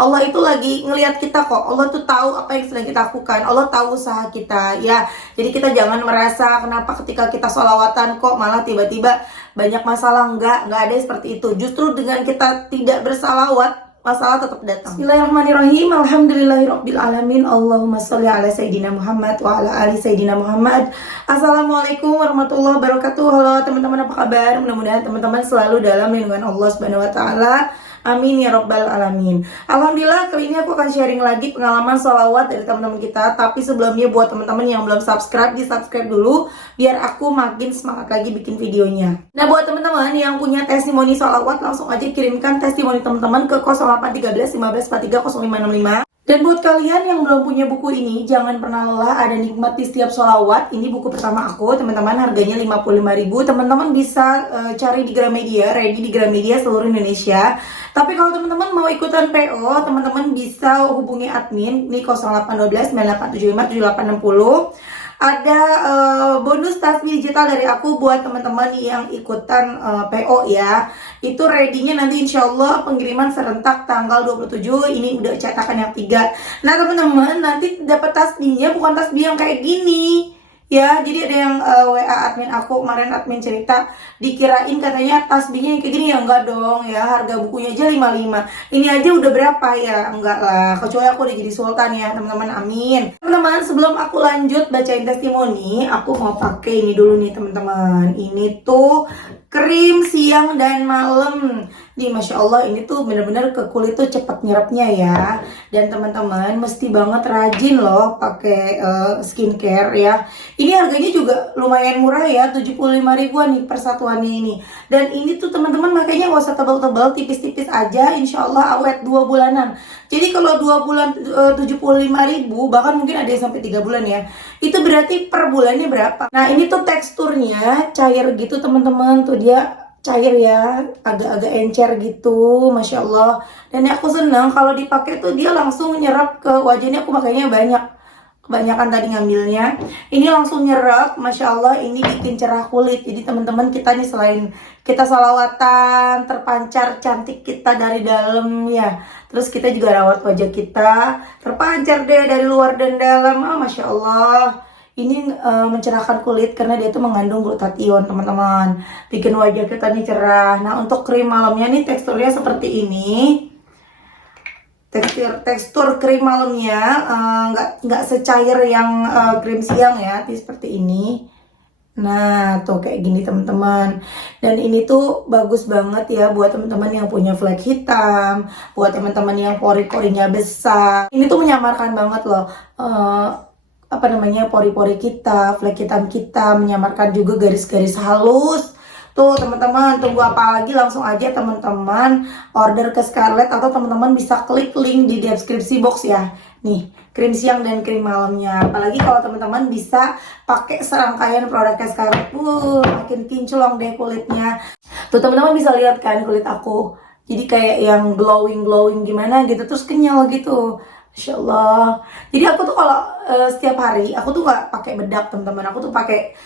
Allah itu lagi ngelihat kita kok. Allah tuh tahu apa yang sedang kita lakukan. Allah tahu usaha kita ya. Jadi kita jangan merasa kenapa ketika kita sholawatan kok malah tiba-tiba banyak masalah. Enggak ada seperti itu. Justru dengan kita tidak bersalawat, masalah tetap datang. Bismillahirrahmanirrahim. Alhamdulillahirabbil alamin. Allahumma sholli ala sayidina Muhammad wa ala ali sayidina Muhammad. Assalamualaikum warahmatullahi wabarakatuh. Halo teman-teman, apa kabar? Mudah-mudahan teman-teman selalu dalam lindungan Allah Subhanahu wa taala. Amin ya rabbal alamin. Alhamdulillah, kali ini aku akan sharing lagi pengalaman sholawat dari teman-teman kita. Tapi sebelumnya buat teman-teman yang belum subscribe, di subscribe dulu biar aku makin semangat lagi bikin videonya. Nah, buat teman-teman yang punya testimoni sholawat, langsung aja kirimkan testimoni teman-teman ke 0813 1543 0565. Dan buat kalian yang belum punya buku ini, jangan pernah lelah, ada nikmat di setiap sholawat. Ini buku pertama aku, teman-teman, harganya 55.000. Teman-teman bisa cari di Gramedia, ready di Gramedia seluruh Indonesia. Tapi kalau teman-teman mau ikutan PO, teman-teman bisa hubungi admin, ini 0812 9875 7860. Ada bonus tasbih digital dari aku buat teman-teman yang ikutan PO ya. Itu ready-nya nanti insya Allah pengiriman serentak tanggal 27. Ini udah cetakan yang 3. Nah teman-teman, nanti dapat tasbihnya bukan tasbih yang kayak gini ya. Jadi ada yang WA admin aku kemarin, admin cerita dikirain katanya tasbihnya yang kayak gini. Ya enggak dong ya, harga bukunya aja 55. Ini aja udah berapa ya? Enggak lah, kecuali aku udah jadi sultan ya teman-teman, amin. Teman-teman, sebelum aku lanjut bacain testimoni, aku mau pakai ini dulu nih teman-teman. Ini tuh krim siang dan malam. Nih Masya Allah, ini tuh bener-bener ke kulit tuh cepet nyerapnya ya. Dan teman-teman mesti banget rajin loh pakai skincare ya. Ini harganya juga lumayan murah ya, 75 ribuan nih persatuannya ini. Dan ini tuh teman-teman makanya gak usah tebal-tebal, tipis-tipis aja, insya Allah awet 2 bulanan. Jadi kalau 2 bulan 75 ribu, bahkan mungkin ada yang sampai 3 bulan ya. Itu berarti per bulannya berapa? Nah ini tuh teksturnya cair gitu teman-teman, tuh dia cair ya, agak-agak encer gitu, Masya Allah. Dan aku senang kalau dipakai tuh dia langsung nyerap ke wajahnya. Aku makanya kebanyakan tadi ngambilnya. Ini langsung nyerap, Masya Allah. Ini bikin cerah kulit. Jadi teman-teman, kita nih selain kita sholawatan, terpancar cantik kita dari dalam ya, terus kita juga rawat wajah kita, terpancar deh dari luar dan dalam. Masya Allah. Ini mencerahkan kulit karena dia tuh mengandung glutathione teman-teman, bikin wajah kita nih cerah. Nah untuk krim malamnya nih teksturnya seperti ini. Tekstur krim malamnya nggak secair yang krim siang ya, seperti ini. Nah tuh kayak gini teman-teman. Dan ini tuh bagus banget ya buat teman-teman yang punya flek hitam, buat teman-teman yang pori-porinya besar. Ini tuh menyamarkan banget loh pori-pori kita, flek hitam kita, menyamarkan juga garis-garis halus. Tuh teman-teman, tunggu apa lagi, langsung aja teman-teman order ke Scarlett, atau teman-teman bisa klik link di deskripsi box ya. Nih, krim siang dan krim malamnya. Apalagi kalau teman-teman bisa pakai serangkaian produknya Scarlett, makin kinclong deh kulitnya. Tuh teman-teman bisa lihat kan kulit aku. Jadi kayak yang glowing gimana gitu, terus kenyal gitu. Masya Allah. Jadi aku tuh kalau setiap hari aku tuh nggak pakai bedak teman-teman. Aku tuh pakai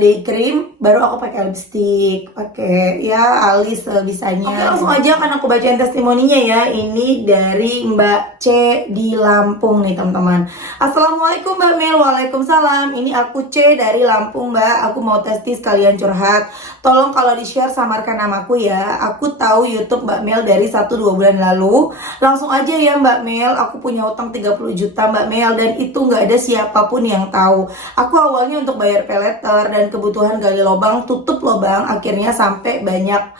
day cream, baru aku pakai lipstick, pakai ya alis bisanya. Oke, langsung aja kan aku bacain testimoninya ya. Ini dari Mbak C di Lampung nih teman-teman. Assalamualaikum Mbak Mel. Waalaikumsalam. Ini aku C dari Lampung Mbak. Aku mau testis sekalian curhat. Tolong kalau di share samarkan namaku ya. Aku tahu YouTube Mbak Mel dari 1-2 bulan lalu. Langsung aja ya Mbak Mel. Aku punya utang 30 juta Mbak Mel, dan itu nggak ada siapapun yang tahu. Aku awalnya untuk bayar peleter dan kebutuhan gali lubang, tutup lubang, akhirnya sampai banyak.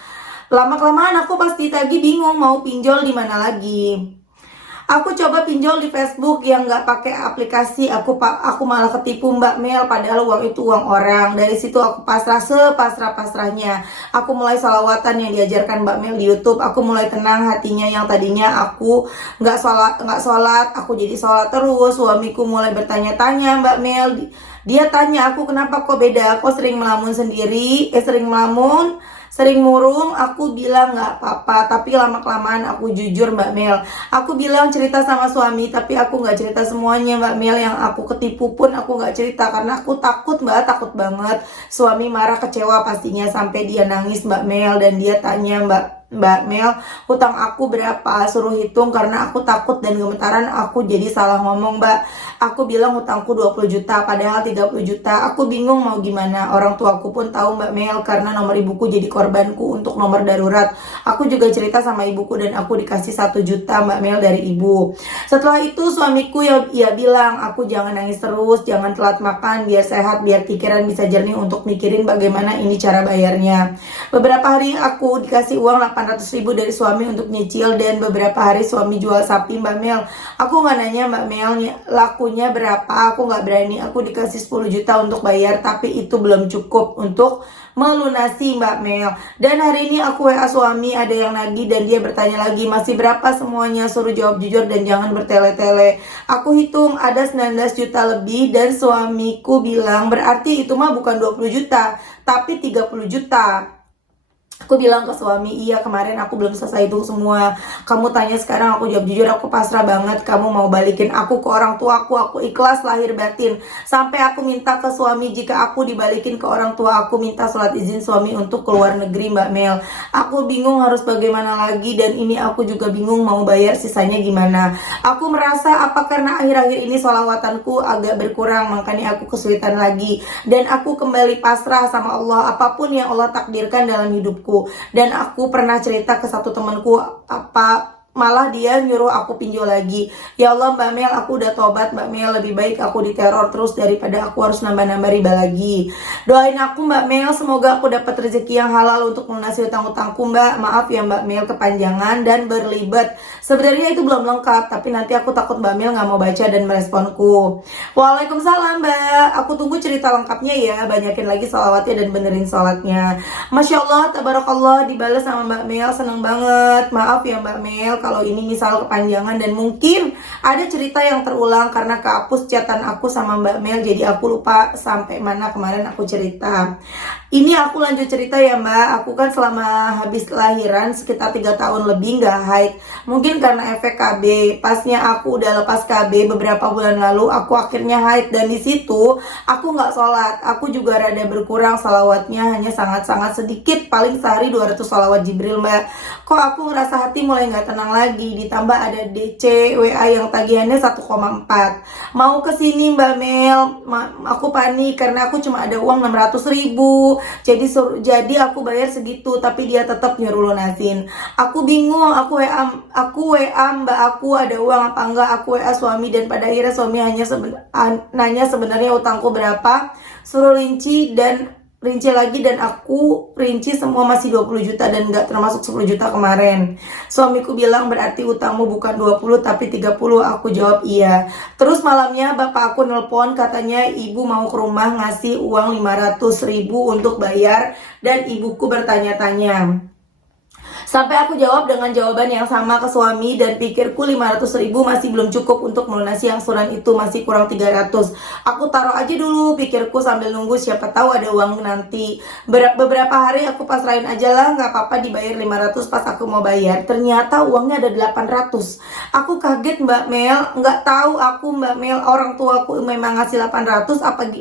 Lama-kelamaan aku pas ditagih bingung mau pinjol di mana lagi. Aku coba pinjol di Facebook yang nggak pakai aplikasi, aku malah ketipu Mbak Mel, padahal uang itu uang orang. Dari situ aku pasrah sepasrah-pasrahnya. Aku mulai salawatan yang diajarkan Mbak Mel di YouTube. Aku mulai tenang hatinya, yang tadinya aku nggak sholat, aku jadi sholat terus. Suamiku mulai bertanya-tanya Mbak Mel. Dia tanya aku kenapa kok beda, kok sering melamun sendiri, sering murung. Aku bilang nggak apa-apa, tapi lama-kelamaan aku jujur Mbak Mel. Aku bilang cerita sama suami, tapi aku nggak cerita semuanya Mbak Mel. Yang aku ketipu pun aku nggak cerita, karena aku takut takut banget. Suami marah, kecewa pastinya, sampai dia nangis Mbak Mel. Dan dia tanya Mbak Mel, hutang aku berapa? Suruh hitung karena aku takut dan gemetaran aku jadi salah ngomong, Mbak. Aku bilang hutangku 20 juta padahal 30 juta. Aku bingung mau gimana. Orang tuaku pun tahu Mbak Mel karena nomor ibuku jadi korbanku untuk nomor darurat. Aku juga cerita sama ibuku dan aku dikasih 1 juta Mbak Mel dari ibu. Setelah itu suamiku ya bilang, aku jangan nangis terus, jangan telat makan biar sehat, biar pikiran bisa jernih untuk mikirin bagaimana ini cara bayarnya. Beberapa hari aku dikasih uang 800.000 dari suami untuk nyicil dan beberapa hari suami jual sapi Mbak Mel. Aku nggak nanya Mbak Mel lakunya berapa, aku nggak berani. Aku dikasih 10 juta untuk bayar tapi itu belum cukup untuk melunasi Mbak Mel. Dan hari ini aku WA suami, ada yang nagih dan dia bertanya lagi masih berapa semuanya, suruh jawab jujur dan jangan bertele-tele. Aku hitung ada 19 juta lebih dan suamiku bilang berarti itu mah bukan 20 juta tapi 30 juta. Aku bilang ke suami, iya kemarin aku belum selesai hitung semua. Kamu tanya sekarang aku jawab jujur, aku pasrah banget. Kamu mau balikin aku ke orang tua aku ikhlas lahir batin. Sampai aku minta ke suami jika aku dibalikin ke orang tua aku minta surat izin suami untuk keluar negeri Mbak Mel. Aku bingung harus bagaimana lagi dan ini aku juga bingung mau bayar sisanya gimana. Aku merasa apa karena akhir-akhir ini sholawatanku agak berkurang makanya aku kesulitan lagi. Dan aku kembali pasrah sama Allah apapun yang Allah takdirkan dalam hidupku. Dan aku pernah cerita ke satu temanku malah dia nyuruh aku pinjol lagi. Ya Allah Mbak Mel, aku udah tobat Mbak Mel, lebih baik aku diteror terus daripada aku harus nambah-nambah riba lagi. Doain aku Mbak Mel, semoga aku dapat rezeki yang halal untuk melunasi hutang-hutangku Mbak. Maaf ya Mbak Mel kepanjangan dan berlibat. Sebenarnya itu belum lengkap, tapi nanti aku takut Mbak Mel gak mau baca dan meresponku. Waalaikumsalam Mbak, aku tunggu cerita lengkapnya ya. Banyakin lagi sholawatnya dan benerin sholatnya. Masya Allah, tabarakallah, dibalas sama Mbak Mel, seneng banget. Maaf ya Mbak Mel kalau ini misal kepanjangan dan mungkin ada cerita yang terulang karena kehapus chatan aku sama Mbak Mel, jadi aku lupa sampai mana kemarin aku cerita. Ini aku lanjut cerita ya Mbak. Aku kan selama habis lahiran sekitar 3 tahun lebih gak haid. Mungkin karena efek KB. Pasnya aku udah lepas KB beberapa bulan lalu, aku akhirnya haid. Dan di situ aku gak sholat. Aku juga rada berkurang salawatnya, hanya sangat-sangat sedikit. Paling sehari 200 salawat Jibril Mbak. Kok aku ngerasa hati mulai gak tenang lagi. Ditambah ada DC WA yang tagihannya 1,4. Mau kesini Mbak Mel, aku panik karena aku cuma ada uang 600.000. Jadi aku bayar segitu tapi dia tetap nyuruh lunasin. Aku bingung, aku WA Mbak aku ada uang apa enggak. Aku WA suami dan pada akhirnya suami hanya nanya sebenarnya utangku berapa, suruh rinci lagi dan aku rinci semua masih 20 juta dan gak termasuk 10 juta kemarin. Suamiku bilang berarti utangmu bukan 20 tapi 30. Aku jawab iya. Terus malamnya bapak aku nelpon, katanya ibu mau ke rumah ngasih uang 500.000 untuk bayar dan ibuku bertanya-tanya. Sampai aku jawab dengan jawaban yang sama ke suami dan pikirku 500.000 masih belum cukup untuk melunasi angsuran itu, masih kurang 300. Aku taruh aja dulu pikirku sambil nunggu siapa tahu ada uang nanti. Beberapa hari aku pasrahin aja lah, nggak apa-apa dibayar 500 pas aku mau bayar. Ternyata uangnya ada 800. Aku kaget Mbak Mel, nggak tahu aku Mbak Mel orang tuaku memang ngasih 800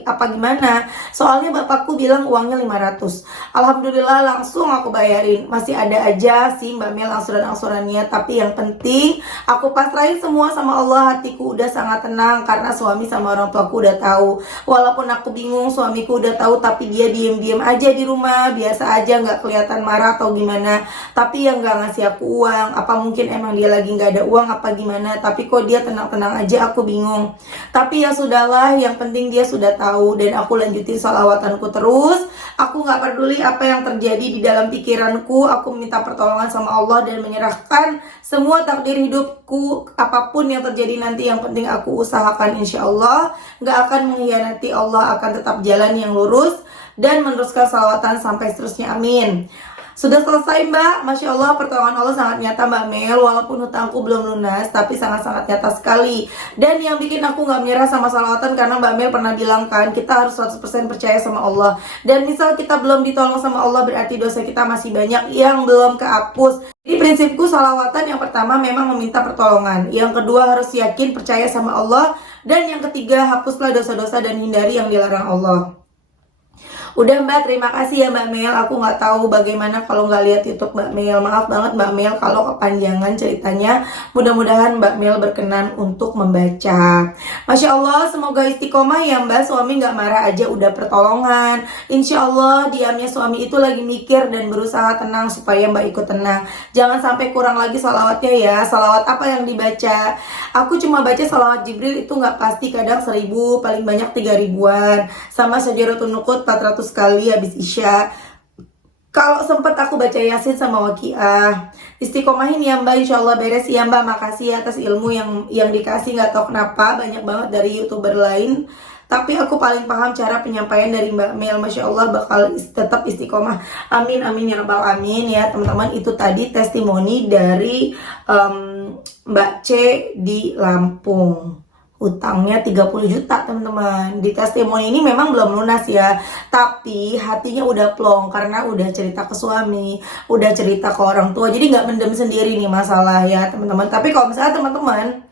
apa gimana. Soalnya bapakku bilang uangnya 500. Alhamdulillah langsung aku bayarin. Masih ada aja sih Mbak Mel angsuran-angsurannya, tapi yang penting aku pasrahin semua sama Allah. Hatiku udah sangat tenang karena suami sama orang tuaku udah tahu. Walaupun aku bingung, suamiku udah tahu tapi dia diem-diem aja di rumah, biasa aja, nggak kelihatan marah atau gimana. Tapi yang nggak ngasih aku uang, apa mungkin emang dia lagi nggak ada uang apa gimana, tapi kok dia tenang-tenang aja, aku bingung. Tapi ya sudahlah, yang penting dia sudah tahu dan aku lanjutin sholawatanku terus. Aku nggak peduli apa yang terjadi di dalam pikiranku, aku minta pertolongan sama Allah dan menyerahkan semua takdir hidupku. Apapun yang terjadi nanti, yang penting aku usahakan insya Allah nggak akan mengkhianati Allah, akan tetap jalan yang lurus dan meneruskan salawatan sampai seterusnya, amin. Sudah selesai Mbak, Masya Allah pertolongan Allah sangat nyata Mbak Mel. Walaupun hutangku belum lunas tapi sangat-sangat nyata sekali. Dan yang bikin aku gak menyerah sama salawatan karena Mbak Mel pernah bilang kan, kita harus 100% percaya sama Allah. Dan misal kita belum ditolong sama Allah berarti dosa kita masih banyak yang belum kehapus. Jadi prinsipku salawatan yang pertama memang meminta pertolongan, yang kedua harus yakin percaya sama Allah, dan yang ketiga hapuslah dosa-dosa dan hindari yang dilarang Allah. Udah Mbak, terima kasih ya Mbak Mel. Aku nggak tahu bagaimana kalau nggak lihat YouTube Mbak Mel. Maaf banget Mbak Mel kalau kepanjangan ceritanya. Mudah-mudahan Mbak Mel berkenan untuk membaca. Masya Allah, semoga istiqomah ya Mbak. Suami nggak marah aja udah pertolongan. Insya Allah diamnya suami itu lagi mikir dan berusaha tenang supaya Mbak ikut tenang. Jangan sampai kurang lagi salawatnya ya. Salawat apa yang dibaca? Aku cuma baca salawat Jibril itu nggak pasti, kadang 1000, paling banyak 3000-an. Sama Syajaratul Nuqut 400 kali habis Isya. Kalau sempat aku baca Yasin sama Waqiah. Istiqomahin ya Mbak, insya Allah beres ya Mbak. Makasih atas ilmu yang dikasih. Nggak tahu kenapa banyak banget dari YouTuber lain, tapi aku paling paham cara penyampaian dari Mbak Mel. Masya Allah bakal tetap istiqomah. Amin amin ya rabbal amin ya teman-teman. Itu tadi testimoni dari Mbak C di Lampung. Hutangnya 30 juta teman-teman. Di testimoni ini memang belum lunas ya, tapi hatinya udah plong karena udah cerita ke suami, udah cerita ke orang tua. Jadi nggak mendem sendiri nih masalah ya teman-teman. Tapi kalau misalnya teman-teman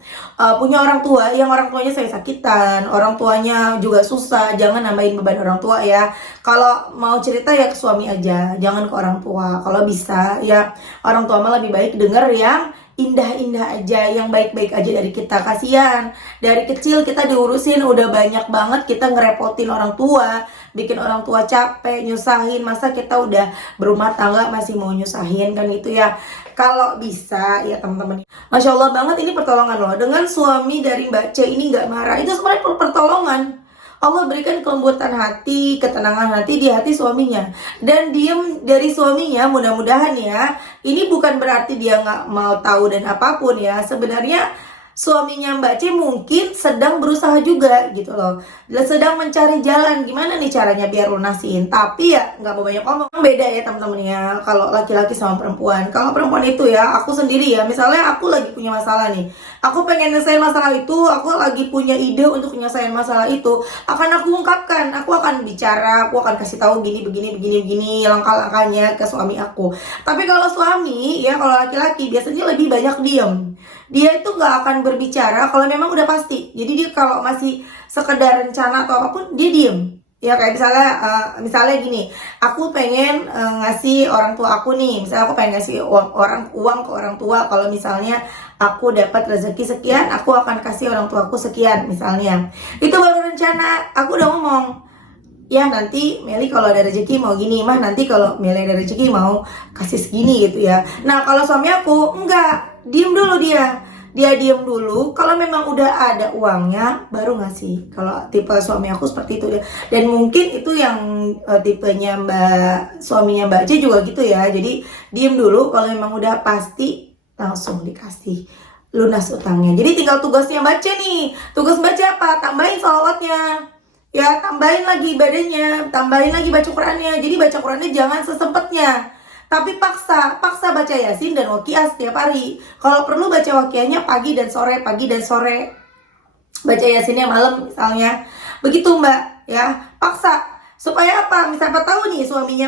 punya orang tua yang orang tuanya sakitan, orang tuanya juga susah, jangan nambahin beban orang tua ya. Kalau mau cerita ya ke suami aja, jangan ke orang tua. Kalau bisa ya orang tua malah lebih baik denger yang indah-indah aja, yang baik-baik aja dari kita. Kasihan dari kecil kita diurusin udah banyak banget, kita ngerepotin orang tua, bikin orang tua capek, nyusahin. Masa kita udah berumah tangga masih mau nyusahin kan gitu ya. Kalau bisa ya teman-teman, Masya Allah banget ini pertolongan loh. Dengan suami dari Mbak C ini nggak marah, itu sebenarnya pertolongan. Allah berikan kelembutan hati, ketenangan hati di hati suaminya. Dan diem dari suaminya, mudah-mudahan ya. Ini bukan berarti dia nggak mau tahu dan apapun ya. Sebenarnya suaminya Mbak C mungkin sedang berusaha juga gitu loh. Dia sedang mencari jalan gimana nih caranya biar lunasin. Tapi ya nggak mau banyak ngomong. Beda ya teman-teman ya. Kalau laki-laki sama perempuan. Kalau perempuan itu ya, aku sendiri ya. Misalnya aku lagi punya masalah nih. Aku pengen nyelesain masalah itu. Aku lagi punya ide untuk nyelesain masalah itu. Akan aku ungkapkan. Aku akan bicara. Aku akan kasih tahu gini, begini. Langkah-langkahnya ke suami aku. Tapi kalau suami ya, kalau laki-laki biasanya lebih banyak diem. Dia itu nggak akan berbicara kalau memang udah pasti. Jadi dia kalau masih sekedar rencana atau apapun, dia diem. Ya kayak misalnya gini, aku pengen ngasih orang tua aku nih, misalnya aku pengen ngasih uang ke orang tua. Kalau misalnya aku dapat rezeki sekian, aku akan kasih orang tua aku sekian misalnya. Itu baru rencana. Aku udah ngomong, ya nanti Meli kalau ada rezeki mau gini, mah nanti kalau Meli ada rezeki mau kasih segini gitu ya. Nah kalau suami aku enggak, diem dulu dia diem dulu. Kalau memang udah ada uangnya baru ngasih. Kalau tipe suami aku seperti itu. Dan mungkin itu yang tipenya suaminya Mbak C juga gitu ya. Jadi diem dulu, kalau memang udah pasti langsung dikasih lunas utangnya. Jadi tinggal tugasnya Mbak C nih. Tugas Mbak C apa? Tambahin salawatnya. Ya tambahin lagi ibadahnya, tambahin lagi baca Qurannya. Jadi baca Qurannya jangan sesempatnya, tapi paksa baca Yasin dan Waqiah setiap hari. Kalau perlu baca Waqiahnya pagi dan sore, baca Yasinnya malam misalnya. Begitu Mbak ya, paksa. Supaya apa? Misalnya tahu nih suaminya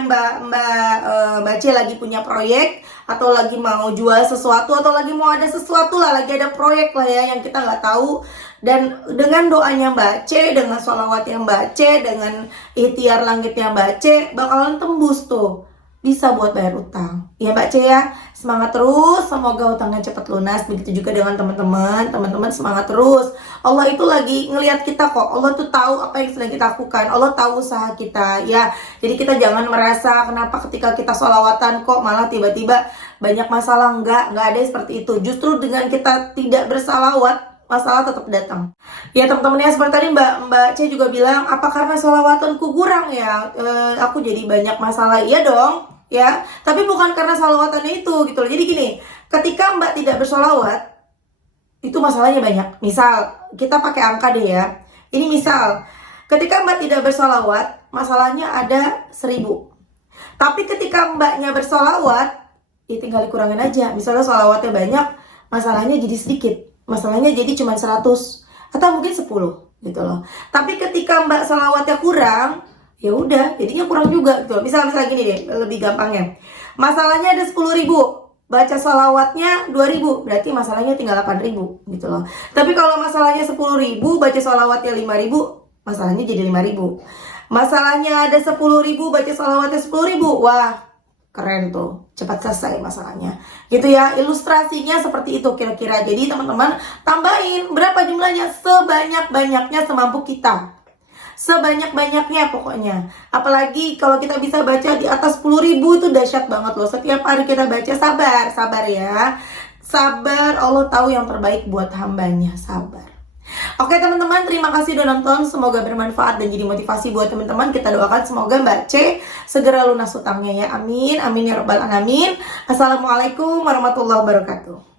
Mbak C lagi punya proyek, atau lagi mau jual sesuatu, atau lagi mau ada sesuatu lah, lagi ada proyek lah ya yang kita nggak tahu. Dan dengan doanya Mbak C, dengan sholawatnya Mbak C, dengan ikhtiar langitnya Mbak C, bakalan tembus tuh, bisa buat bayar utang. Ya Mbak C ya, semangat terus, semoga utangnya cepat lunas. Begitu juga dengan teman-teman semangat terus. Allah itu lagi ngelihat kita kok. Allah tuh tahu apa yang sedang kita lakukan. Allah tahu usaha kita ya. Jadi kita jangan merasa kenapa ketika kita sholawatan kok malah tiba-tiba banyak masalah. Enggak ada seperti itu. Justru dengan kita tidak bersalawat, masalah tetap datang. Ya teman-teman ya, seperti tadi Mbak C juga bilang, apa karena sholawatanku kurang ya, aku jadi banyak masalah. Iya dong ya, tapi bukan karena sholawatannya itu gitu loh. Jadi gini, ketika Mbak tidak bersolawat, itu masalahnya banyak. Misal kita pakai angka deh ya, ini misal ketika Mbak tidak bersolawat, masalahnya ada 1000. Tapi ketika Mbaknya bersolawat, ya tinggal dikurangin aja. Misalnya solawatnya banyak, masalahnya jadi sedikit, masalahnya jadi cuma 100 atau mungkin 10 gitu loh. Tapi ketika Mbak salawatnya kurang, ya udah jadinya kurang juga gitu loh. Misalnya gini deh, lebih gampangnya, masalahnya ada 10.000, baca salawatnya 2.000, berarti masalahnya tinggal 8.000 gitu loh. Tapi kalau masalahnya 10.000, baca salawatnya 5.000, masalahnya jadi 5.000. Masalahnya ada 10.000, baca salawatnya 10.000. Wah, keren tuh, cepat selesai masalahnya. Gitu ya, ilustrasinya seperti itu kira-kira. Jadi teman-teman tambahin berapa jumlahnya, sebanyak-banyaknya semampu kita. Sebanyak-banyaknya pokoknya. Apalagi kalau kita bisa baca di atas 10.000 itu dahsyat banget loh. Setiap hari kita baca, sabar ya. Sabar, Allah tahu yang terbaik buat hambanya, sabar. Oke teman-teman, terima kasih udah nonton. Semoga bermanfaat dan jadi motivasi buat teman-teman. Kita doakan semoga Mbak C segera lunas hutangnya ya. Amin, amin ya rabbal alamin. Assalamualaikum warahmatullahi wabarakatuh.